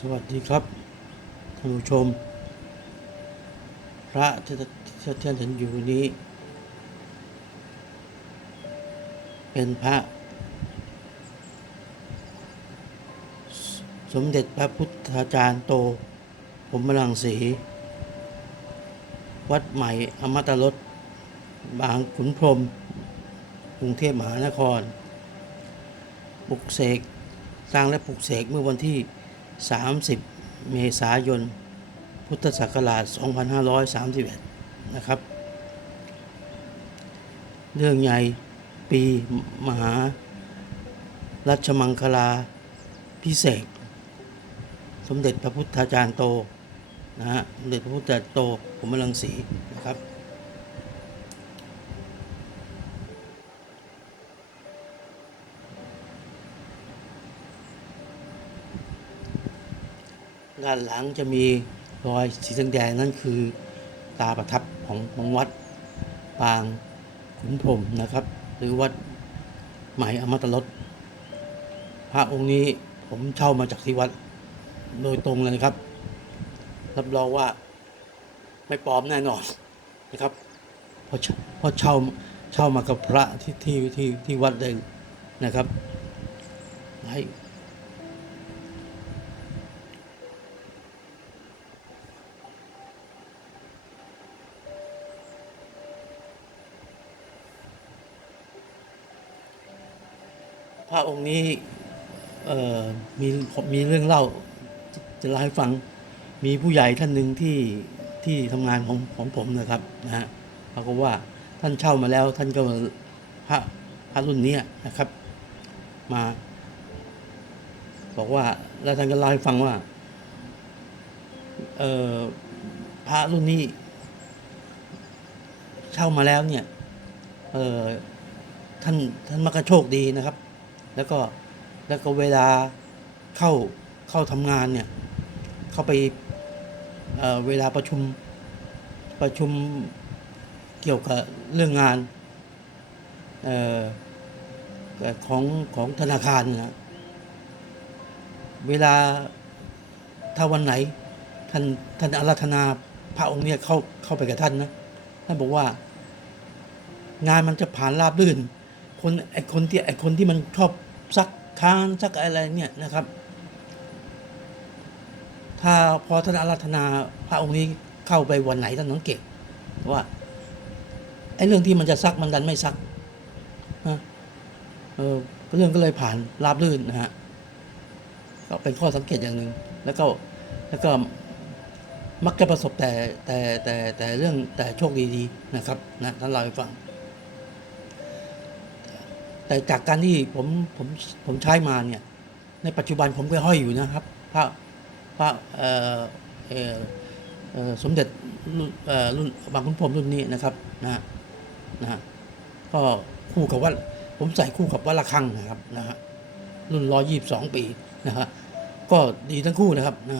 สวัสดีครับท่านผู้ชม พระที่ท่านเห็นอยู่นี้ เป็นพระ สมเด็จพระพุทธาจารย์โตผมมลังสี วัดใหม่อมตะรสบางขุนพรมกรุงเทพมหานครปลุกเสกสร้างและปลุกเสกเมื่อวันที่ 30 เมษายน พุทธศักราช 2531 นะครับ เรื่องใหญ่ปีมหารัชมังคลาพิเศษ สมเด็จพระพุทธาจารย์โต นะฮะ สมเด็จพระพุทธาจารย์โตผมมลังสีนะครับ ด้านหลังจะมีรอยสีแดงๆนั่นคือตาประทับของของวัดปางขุนพรมนะครับ หรือวัดใหม่อมตะรสพระองค์นี้ผมเช่ามาจากที่วัดโดยตรงเลยนะครับ รับรองว่าไม่ปลอมแน่นอนนะครับเพราะเช่าเพราะเช่าเช่ามากับพระที่ที่ที่ที่วัดเลยนะครับให้ พระองค์นี้มีมีเรื่องเล่าจะเล่าให้ฟังมีผู้ใหญ่ท่านหนึ่งที่ที่ทำงานของของผมนะครับนะฮะปรากฏว่าท่านเช่ามาแล้วท่านก็พระพระรุ่นนี้นะครับ มา บอกว่าแล้วท่านก็เล่าให้ฟังว่าเออพระรุ่นนี้ เช่ามาแล้วเนี่ยเออท่านท่านมักจะโชคดีนะครับ แล้วก็แล้วก็เวลาเข้าเข้าทำงานเนี่ยเข้าไปเเวลาประชุมประชุมเกี่ยวกับเรื่องงานออเอ่อของของธนาคารนะเวลาถ้าวันไหนท่านท่านอาราธนาพระองค์เนี่ยเข้าเข้าไปกับท่านนะท่านบอกว่า งานมันจะผ่านราบรื่น คนไอคนที่ไอคนที่มันชอบ ซักค้านซักอะไรเนี่ยนะครับ ถ้าพอท่านอาราธนาพระองค์นี้เข้าไปวันไหนท่านสังเกตว่าไอ้เรื่องที่มันจะซักมันดันไม่ซักนะเออเรื่องก็เลยผ่านราบรื่นนะฮะก็เป็นข้อสังเกตอย่างหนึ่งแล้วก็แล้วก็มักจะประสบแต่แต่แต่แต่เรื่องแต่โชคดีๆนะครับนะท่านเล่าให้ฟัง แต่จากการที่ผมผมผมใช้มาเนี่ย ในปัจจุบันผมก็ห้อยอยู่นะครับ พระพระเออเออเออสมเด็จรุ่นรุ่นบางขุนพรมรุ่นนี้นะครับนะฮะนะฮะก็คู่กับว่าผมใส่คู่กับวัดระฆังนะครับนะฮะรุ่นร้อยยี่สิบสองปีนะฮะก็ดีทั้งคู่นะครับนะ